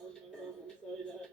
Çok işleri kırılır.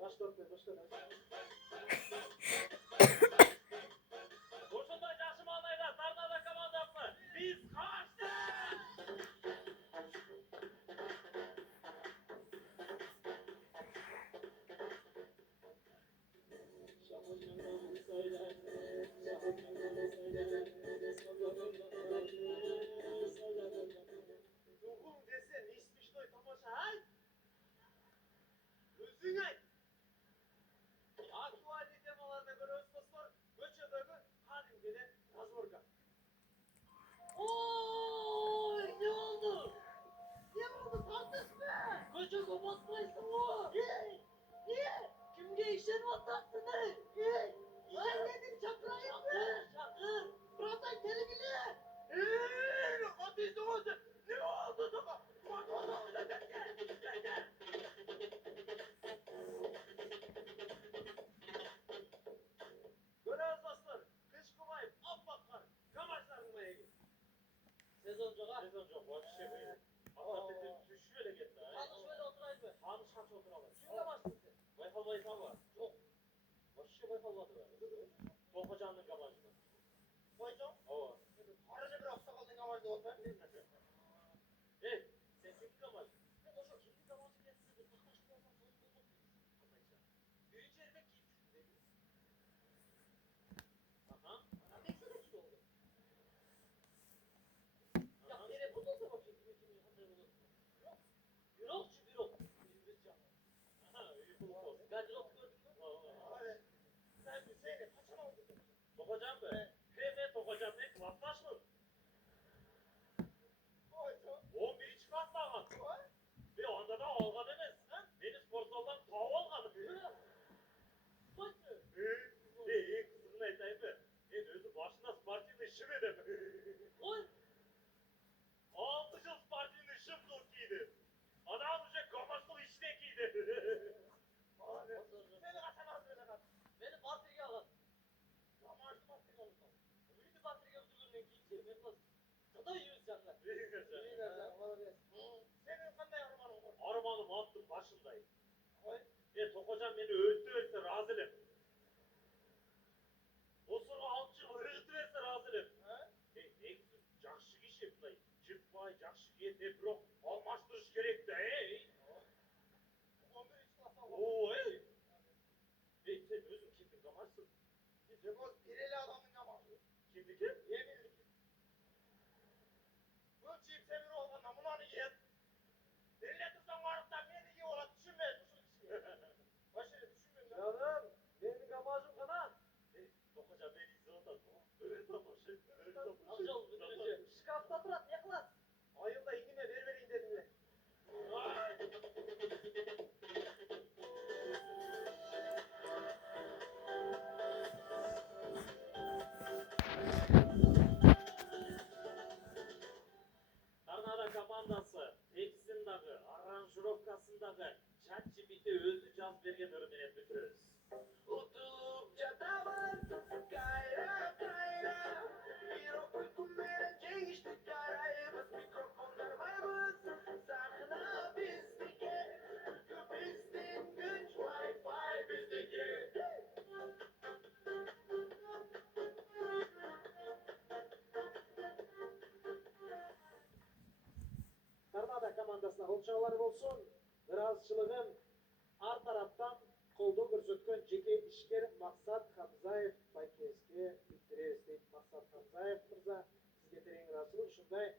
Başlat be, başlat. Koşulda Caşım Ağlay'la Darnada komandası. Biz kaçtık! Ruhum dese ne istemişti tamaşa hay? Özün ay. Aktualli temalarına göre Özbosfor, Göçödögü, Halimge'de Razorga. Oy ne oldu? Ne oldu kardeş be? Koca komatmayısın o. Niye? Kimge işler mi ataktı ne? Ben dedim çaprağı yaptı. Çakır. Buradan geri bile. Hadi doğdu. Ne oldu da? Matmaza öyle derken. Göre Özbosfor, kış kumayıp, apbakkar, kamaşlarmaya git. Sezoncuğa. Sezoncu boş şey böyle. Hakikaten düşüyor da gitti. Hadi şöyle oturayım be. Hanış hanış oturalım. Kimle başladın sen? Bayfal bayfal var. Çok. Başı bayfal var. Topacanın kabacını. Koyacağım. O. Arada bir hafta kaldın havayda oldu. Hey, sen kimdi kabacı? Ben o şu kimli kavacı getirdi. Taklaşık olmam zorunda olmaz mıyız? Büyücü elbet ki düşündü. Aha. Baksana kim oldu? Ya yere bulunsa bakayım kimi hazır bulur. Yok. Bürokçu bürok. İngilizce. Aha, iyi bulduk olsun. Gardırop gördün mü? Abi, sen bir seyre kaçın oldu. Tokacağım be. Hem tokacağım ne klasbaş mı? Koyacağım. 11 çıkartma ağam. Bir anda da alga demez. Beni sporsaldan tav algadı. Bak. İyi kızının etayı be. Özü başına Spartinin işi mi de? Oy. 6 yıl Spartinin işi mutluğuydu. Adam önce kamaşlı iştekiydi. Abi, seni kaçamaz böyle kaç. Beni Batı'ya alın. Yamaçlı baktık olursa. Büyüdü Batı'ya öldürürüm gideceğim. Yapmaz. Sada yiyoruz canlar. İyi güzel. Senin kanda yarmanın var. Armanım attım başındayım. Oy. Tokacağım beni öldürürse razılım. O sonra alçı öldürürse razılım. Ne güzel. Cakşık iş yapmayı. Çıkmay cakşık yedi bro. Almaştırış gerek de hey. 11 iç lafı var. Oo hey. Hey sen özün kimdin kamarsın? Cekoz bireli adamın yaması. Kimdi kim? Yeminli ki. Bu çift sevir olma namunanı yer. Milletimden varıp da beni iyi ola düşünmeyin bu işi. Başını düşünmeyin lan. Canım barchasına hoşçakallar olsun. Birazçılığım ar taraftan kolda görsetken jeki işker Maqsad Hamzayev Baykezge bitiririz deyip Maqsad Hamzayev mırza sizge tereң razılıq. Şunday